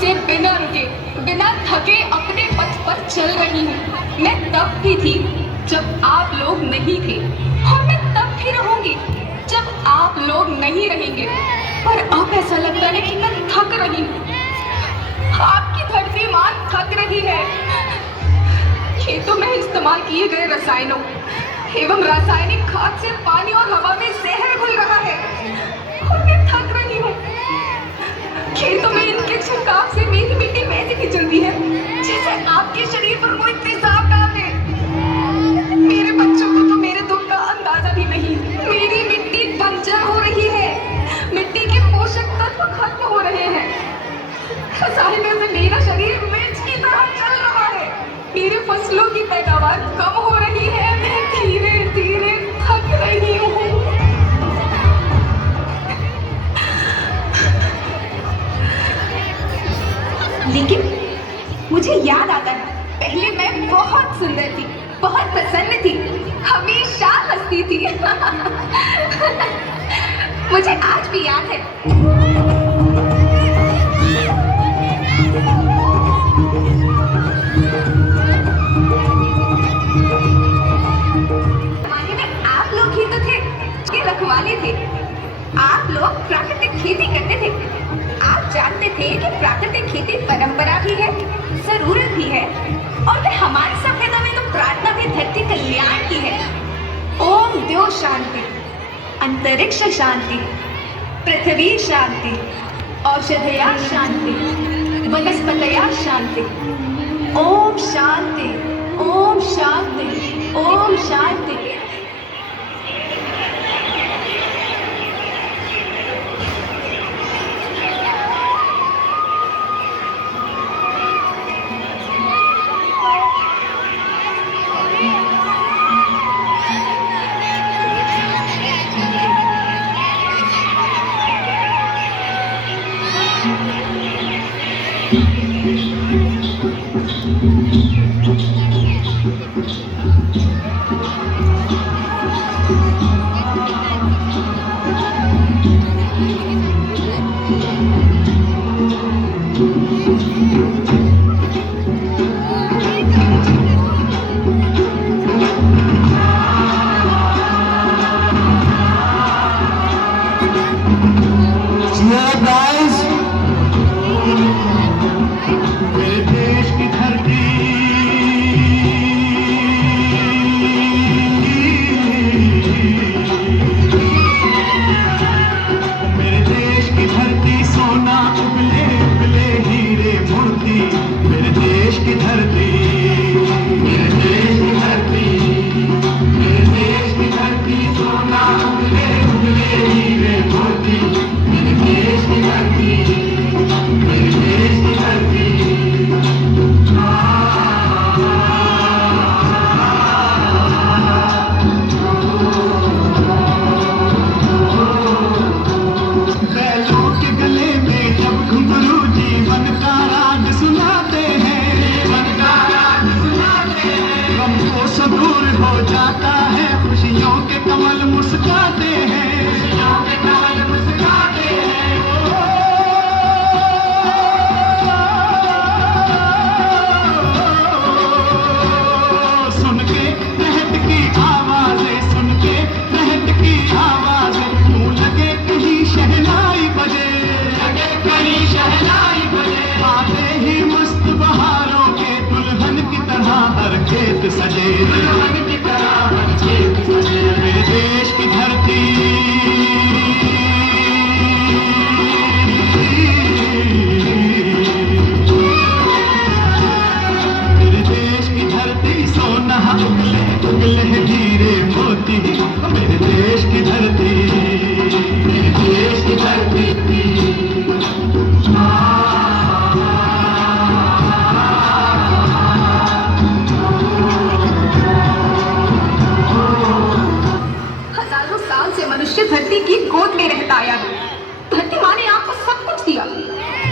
से बिना रुके, बिना थके अपने पथ पर चल रही हूँ। मैं तब भी थी जब आप लोग नहीं थे, और मैं तब भी रहूंगी जब आप लोग नहीं रहेंगे। पर अब ऐसा लगता है कि मैं थक रही हूँ। आपकी धरती माँ थक रही है। खेतों में इस्तेमाल किए गए रसायनों एवं रासायनिक खाद से पानी और हवा में जहर घुल रहा है, और मैं थक रही हूँ। खेतों में इनके छिड़काव से मेरी मिट्टी वैसे ही चलती है जैसे आपके शरीर पर कोई तेजाब डाल दे। मेरे बच्चों को तो मेरे दुख का अंदाजा भी नहीं। मेरी मिट्टी बंजर हो रही है, मिट्टी के पोषक तत्व खत्म हो रहे हैं। रसायनों से मेरा शरीर मिर्च की तरह चल रहा है। मेरी फसलों की पैदावार कम हो रही है। मैं धीरे धीरे थक रही हूँ। लेकिन मुझे याद आता है, पहले मैं बहुत सुंदर थी, बहुत प्रसन्न थी, हमेशा हंसती थी। मुझे आज भी याद है। जमाने में आप लोग ही तो थे के रखवाले थे। आप लोग प्राकृतिक खेती करते थे। आप जानते थे कि प्राकृतिक खेती परंपरा भी है, जरूरत भी है, और फिर हमारी सभ्यता में तो प्रार्थना भी धरती कल्याण की है। ओम द्यो शांति, अंतरिक्ष शांति, पृथ्वी शांति, औषधया शांति, वनस्पतया शांति। ओम शांति, ओम शांति, ओम शांति।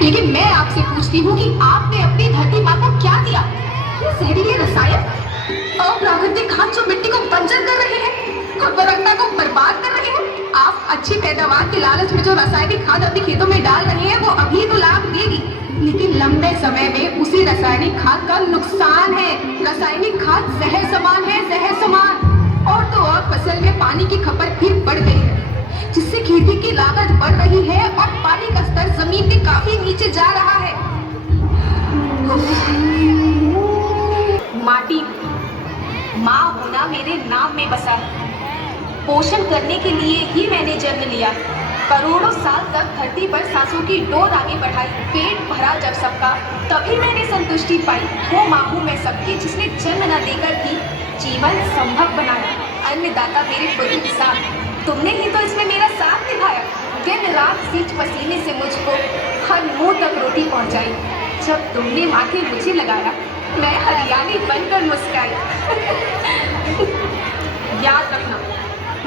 लेकिन मैं आपसे पूछती हूँ कि आपने अपनी धरती माँ को क्या दिया? ये जहरीले रसायन, अप्राकृतिक खाद जो मिट्टी को बंजर कर रहे हैं, उर्वरकता को बर्बाद कर रहे हैं। आप अच्छी पैदावार के लालच में जो रासायनिक खाद अपने खेतों में डाल रहे हैं वो अभी तो लाभ देगी, लेकिन लंबे समय में उसी रासायनिक खाद का नुकसान है। रासायनिक खाद जहर समान है, जहर समान। और तो और फसल में पानी की खपत भी बढ़ गई है, जिससे खेती की लागत बढ़ रही है और पानी का स्तर जमीन के काफी नीचे जा रहा है। माटी, माँ होना मेरे नाम में बसा है। पोषण करने के लिए ही मैंने जन्म लिया। करोड़ों साल तक धरती पर सांसों की डोर आगे बढ़ाई। पेट भरा जब सबका, तभी मैंने संतुष्टि पाई। वो माँ हूँ मैं सबकी, जिसने जन्म न देकर भी जीवन संभव बनाया। अन्नदाता मेरे पुत्र किसान, तुमने ही तो इसमें मेरा साथ निभाया। दिन रात सींच पसीने से मुझको हर मुंह तक रोटी पहुंचाई। जब तुमने माथे मुझे लगाया, मैं हरियाली बनकर मुस्काई। याद रखना,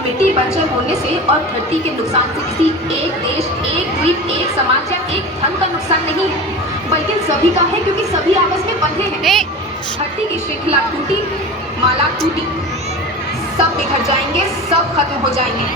मिट्टी बंजर होने से और धरती के नुकसान से किसी एक देश, एक द्वीप, एक समाज या एक धन का नुकसान नहीं है, बल्कि सभी का है, क्योंकि सभी आपस में बंधे हैं। धरती की श्रृंखला टूटी, माला टूटी, सब बिखर जाएंगे, सब खत्म हो जाएंगे।